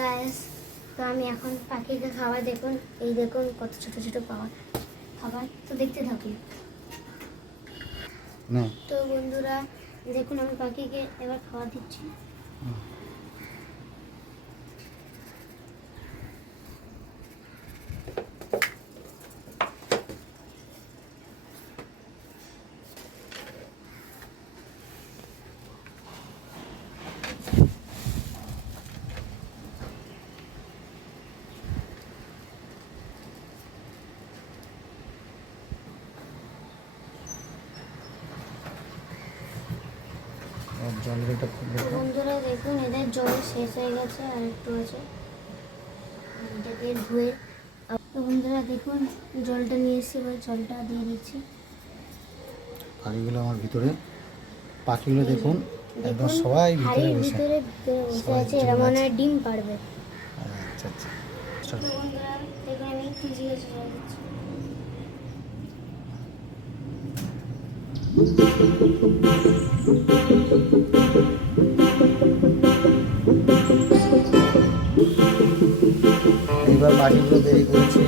Guys তো আমি এখন পাখিকে খাবার দেখুন। এই দেখুন কত ছোট ছোট পাওয়া খাবার। তো দেখতে থাকি। তো বন্ধুরা দেখুন আমি পাখিকে এবার খাবার দিচ্ছি। আর জলের এটা খুব বন্ধুরা দেখুন এদের জল শেষ হয়ে গেছে আর একটু আছে। এটাকে ধুয়ে তো বন্ধুরা দেখুন জলটা নিয়ে এসে এবার জলটা দিয়ে দিচ্ছি। পাখিগুলো আমার ভিতরে পাখিগুলো দেখুন একদম সবাই ভিতরে বসে। ভিতরে ভিতরে বসে আছে এরা মনে হয় ডিম পারবে। আচ্ছা আচ্ছা বন্ধুরা দেখুন আমি একটু জিজ্ঞেস করে দিচ্ছি। এইবার পাখিগুলো দেরি করেছে।